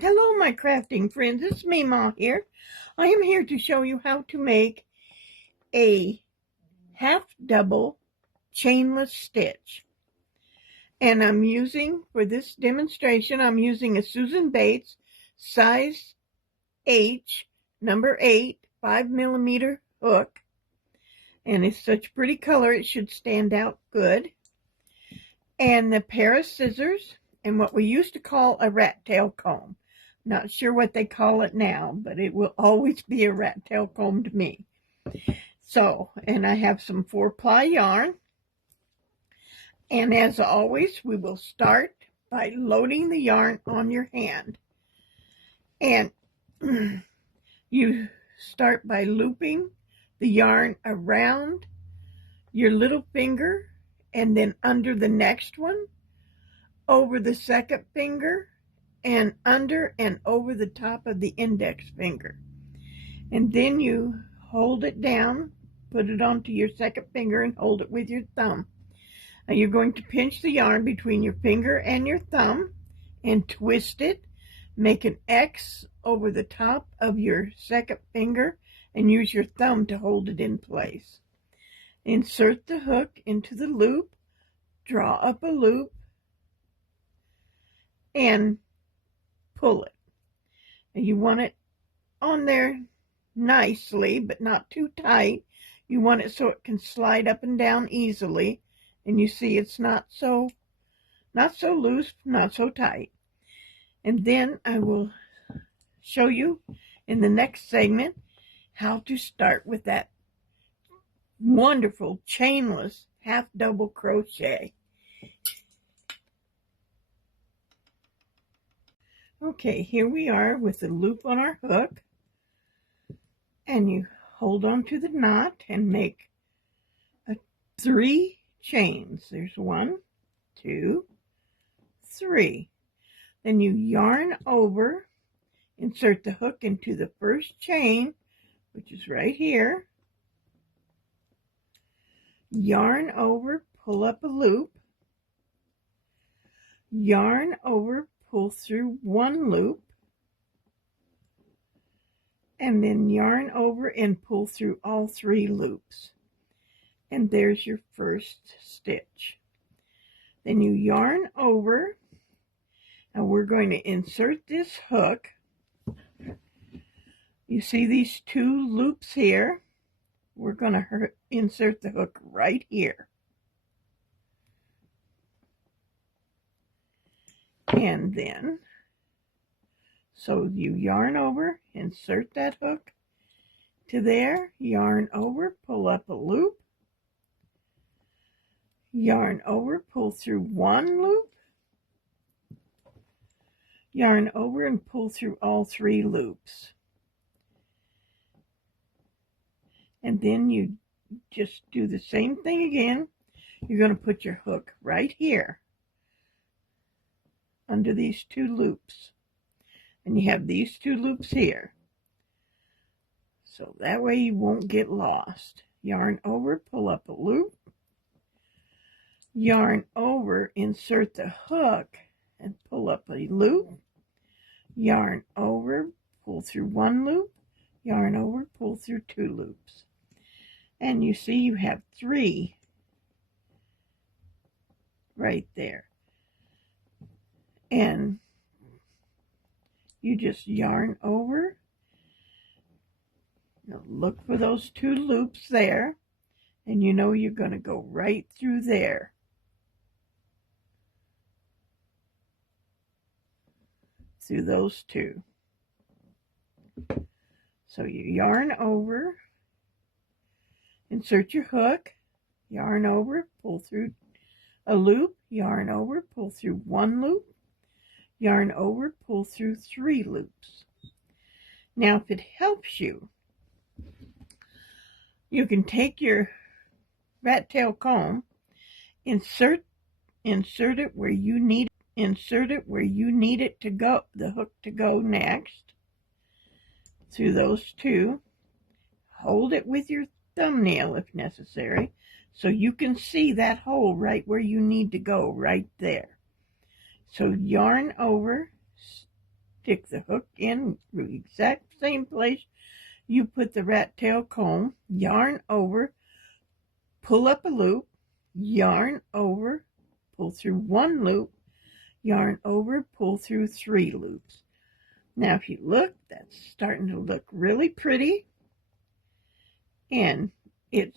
Hello, my crafting friends. It's me, Ma, here. I am here to show you how to make a half double chainless stitch. And I'm using, for this demonstration, I'm using a Susan Bates size H, number 8, 5mm hook. And it's such pretty color, it should stand out good. And a pair of scissors, and what we used to call a rat tail comb. Not sure what they call it now, but it will always be a rat tail comb to me. So, and I have some 4-ply yarn. And as always, we will start by loading the yarn on your hand. And you start by looping the yarn around your little finger and then under the next one, over the second finger, and under and over the top of the index finger. And then you hold it down, put it onto your second finger and hold it with your thumb. Now you're going to pinch the yarn between your finger and your thumb and twist it. Make an X over the top of your second finger and use your thumb to hold it in place. Insert the hook into the loop, draw up a loop, and pull it. And you want it on there nicely, but not too tight. You want it so it can slide up and down easily. And you see it's not so loose, not so tight. And then I will show you in the next segment how to start with that wonderful chainless half double crochet. Okay, here we are with the loop on our hook, and you hold on to the knot and make 3 chains. There's 1, 2, 3. Then you yarn over, insert the hook into the first chain, which is right here. Yarn over, pull up a loop. Yarn over, pull through 1 loop. And then yarn over and pull through all 3 loops. And there's your first stitch. Then you yarn over, and we're going to insert this hook. You see these 2 loops here? We're going to insert the hook right here. And then, so you yarn over, insert that hook to there, yarn over, pull up a loop, yarn over, pull through 1 loop, yarn over and pull through all 3 loops. And then you just do the same thing again. You're going to put your hook right here under these 2 loops. And you have these 2 loops here. So that way you won't get lost. Yarn over, pull up a loop. Yarn over, insert the hook and pull up a loop. Yarn over, pull through 1 loop. Yarn over, pull through 2 loops. And you see you have 3 right there. And you just yarn over. Now look for those 2 loops there, and you know you're going to go right through there. Through those 2. So you yarn over, insert your hook, yarn over, pull through a loop, yarn over, pull through 1 loop, yarn over, pull through 3 loops. Now if it helps you, you can take your rat tail comb, insert it where you need it to go, the hook to go next, through those 2. Hold it with your thumbnail if necessary, so you can see that hole right where you need to go, right there. So yarn over, stick the hook in the exact same place you put the rat tail comb, yarn over, pull up a loop, yarn over, pull through one loop, yarn over, pull through 3 loops. Now if you look, that's starting to look really pretty, and it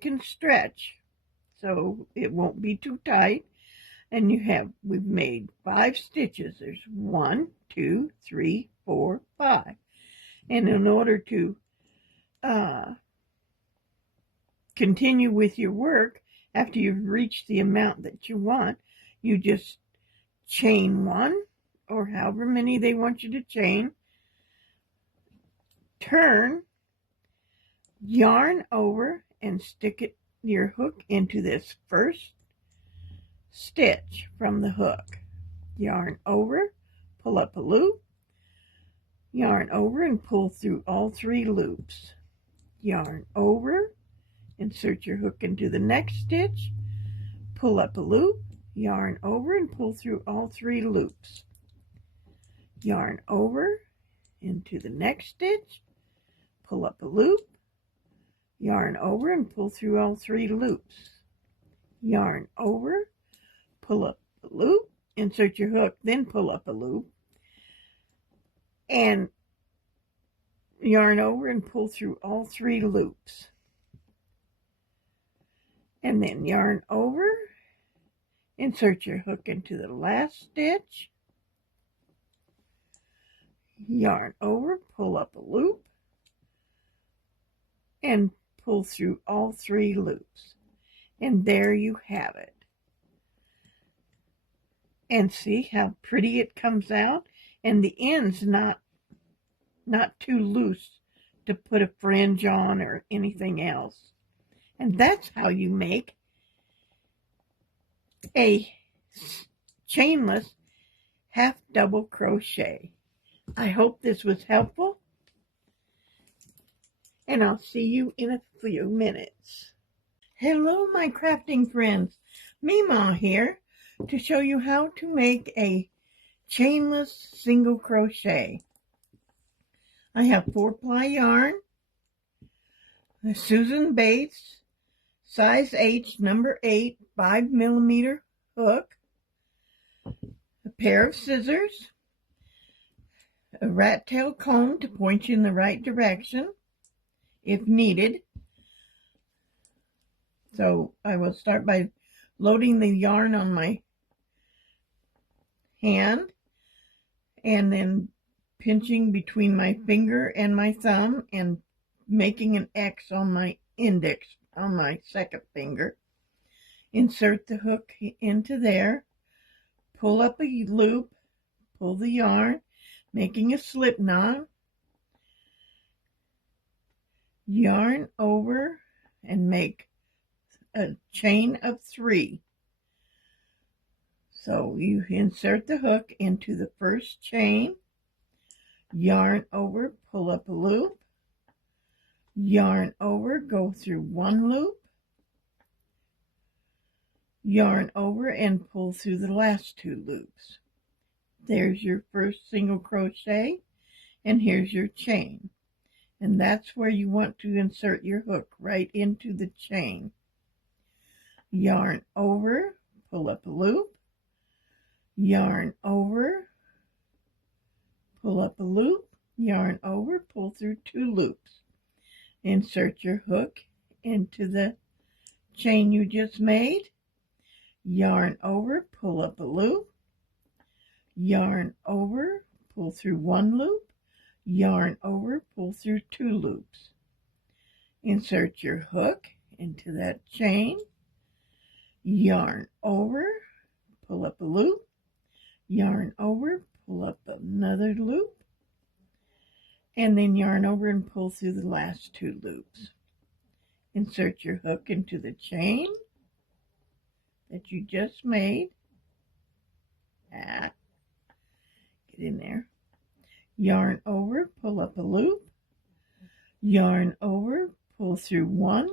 can stretch, so it won't be too tight. And we've made 5 stitches. There's 1, 2, 3, 4, 5. And in order to continue with your work, after you've reached the amount that you want, you just chain 1, or however many they want you to chain, turn, yarn over, and stick your hook into this first stitch from the hook. Yarn over, pull up a loop, yarn over and pull through all 3 loops. Yarn over, insert your hook into the next stitch, pull up a loop, yarn over and pull through all 3 loops. Yarn over into the next stitch, pull up a loop, yarn over and pull through all 3 loops. Yarn over, pull up a loop, insert your hook, then pull up a loop, and yarn over and pull through all 3 loops. And then yarn over, insert your hook into the last stitch, yarn over, pull up a loop, and pull through all 3 loops. And there you have it. And see how pretty it comes out? And the end's not too loose to put a fringe on or anything else. And that's how you make a chainless half double crochet. I hope this was helpful, and I'll see you in a few minutes. Hello, my crafting friends. Mima here to show you how to make a chainless single crochet. I have 4-ply yarn, a Susan Bates size H number 8 5mm hook, a pair of scissors, a rat tail comb to point you in the right direction if needed. So I will start by loading the yarn on my hand and then pinching between my finger and my thumb and making an X on my index on my second finger. Insert the hook into there, pull up a loop, pull the yarn, making a slip knot, yarn over and make a chain of 3. So you insert the hook into the first chain, yarn over, pull up a loop, yarn over, go through 1 loop, yarn over and pull through the last 2 loops. There's your first single crochet, and here's your chain. And that's where you want to insert your hook, right into the chain. Yarn over, pull up a loop, yarn over, pull up a loop, yarn over, pull through 2 loops. Insert your hook into the chain you just made, yarn over, pull up a loop, yarn over, pull through 1 loop, yarn over, pull through 2 loops. Insert your hook into that chain, yarn over, pull up a loop, yarn over, pull up another loop, and then yarn over and pull through the last 2 loops. Insert your hook into the chain that you just made. Get in there. Yarn over, pull up a loop, yarn over, pull through 1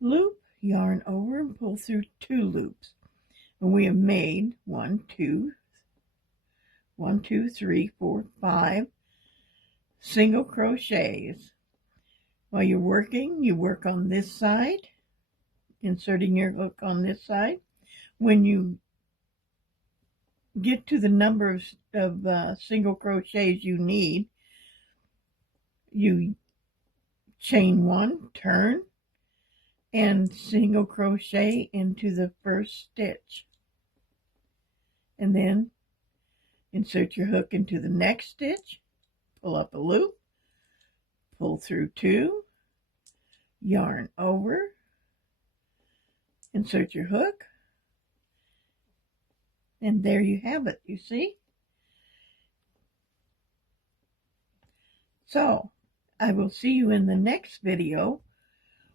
loop, yarn over and pull through 2 loops. And we have made 1, 2, 1, 2, 3, 4, 5 single crochets. While you're working, you work on this side, inserting your hook on this side. When you get to the number of single crochets you need, you chain 1, turn, and single crochet into the first stitch. And then insert your hook into the next stitch, pull up a loop, pull through 2, yarn over, insert your hook, and there you have it, you see? So, I will see you in the next video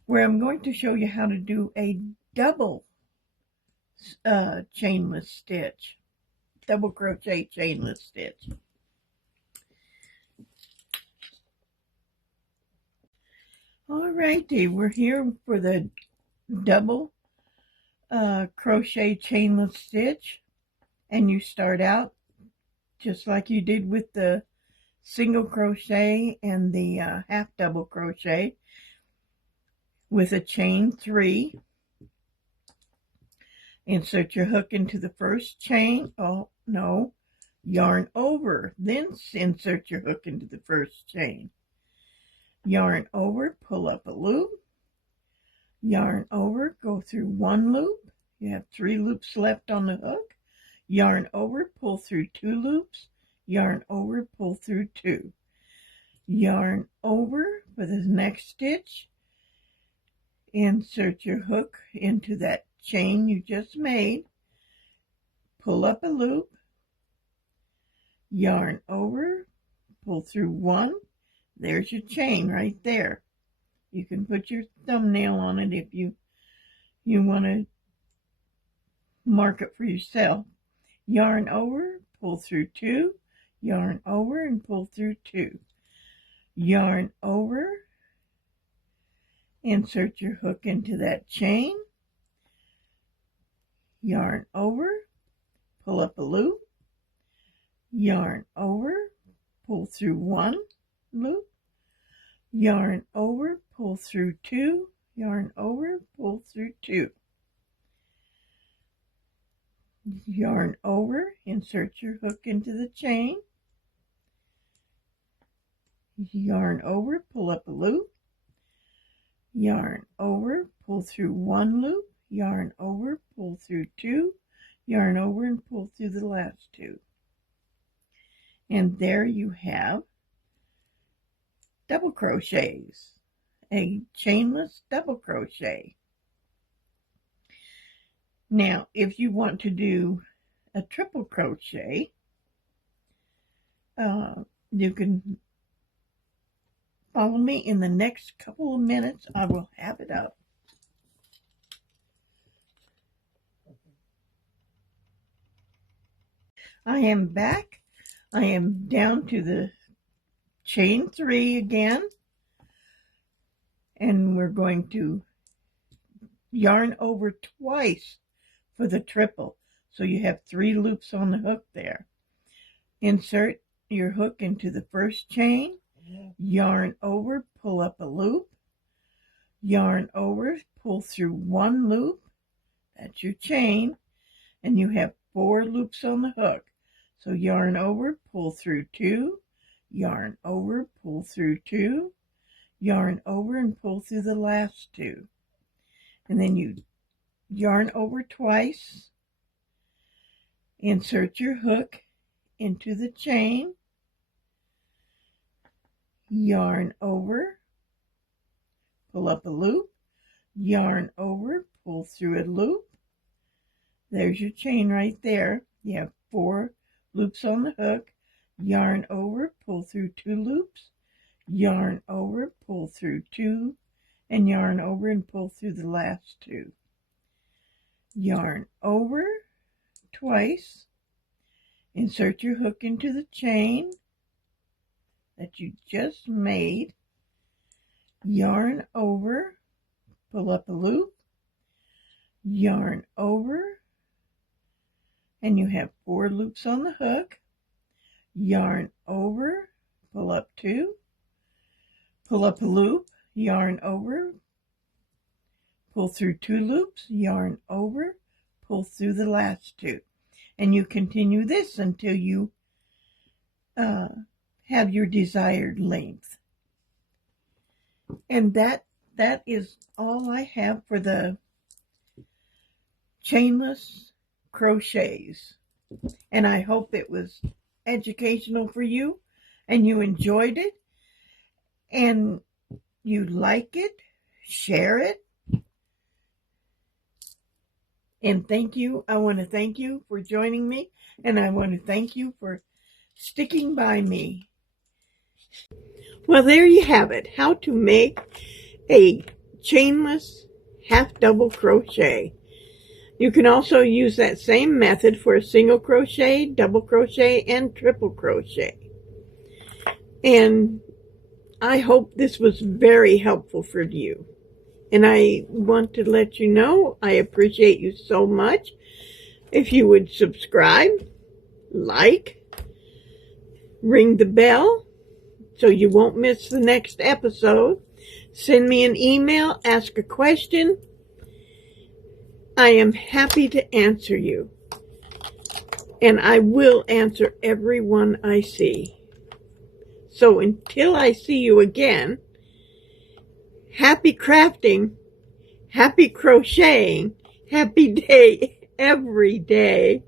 where I'm going to show you how to do a double chainless stitch, double crochet chainless stitch. Alrighty, we're here for the double crochet chainless stitch, and you start out just like you did with the single crochet and the half double crochet with a chain 3. Insert your hook into the first chain. Oh no, yarn over, then insert your hook into the first chain. Yarn over, pull up a loop, yarn over, go through 1 loop. You have 3 loops left on the hook. Yarn over, pull through 2 loops, yarn over, pull through 2. Yarn over for the next stitch. Insert your hook into that chain you just made, pull up a loop, yarn over, pull through 1. There's your chain right there. You can put your thumbnail on it if you want to mark it for yourself. Yarn over, pull through 2, yarn over and pull through 2. Yarn over, insert your hook into that chain, yarn over, pull up a loop, yarn over, pull through 1 loop, yarn over, pull through 2, yarn over, pull through 2. Yarn over, insert your hook into the chain, yarn over, pull up a loop, yarn over, pull through 1 loop, yarn over, pull through 2, yarn over and pull through the last 2. And there you have double crochets, a chainless double crochet. Now, if you want to do a triple crochet, you can follow me in the next couple of minutes. I will have it up. I am back. I am down to the chain 3 again, and we're going to yarn over twice for the triple. So you have 3 loops on the hook there. Insert your hook into the first chain, yarn over, pull up a loop, yarn over, pull through 1 loop, that's your chain, and you have 4 loops on the hook. So yarn over, pull through 2, yarn over, pull through 2, yarn over and pull through the last 2. And then you yarn over twice, insert your hook into the chain, yarn over, pull up a loop, yarn over, pull through a loop. There's your chain right there. You have 4 loops on the hook, yarn over, pull through 2 loops, yarn over, pull through 2, and yarn over and pull through the last 2. Yarn over twice, insert your hook into the chain that you just made, yarn over, pull up a loop, yarn over, and you have 4 loops on the hook, yarn over, pull up 2, pull up a loop, yarn over, pull through 2 loops, yarn over, pull through the last 2. And you continue this until you have your desired length. And that is all I have for the chainless crochets. And I hope it was educational for you and you enjoyed it and you like it, share it. And thank you. I want to thank you for joining me, and I want to thank you for sticking by me. Well, there you have it, how to make a chainless half double crochet. You can also use that same method for a single crochet, double crochet, and triple crochet. And I hope this was very helpful for you. And I want to let you know I appreciate you so much. If you would subscribe, like, ring the bell so you won't miss the next episode. Send me an email, ask a question. I am happy to answer you. And I will answer every one I see. So until I see you again, happy crafting, happy crocheting, happy day every day.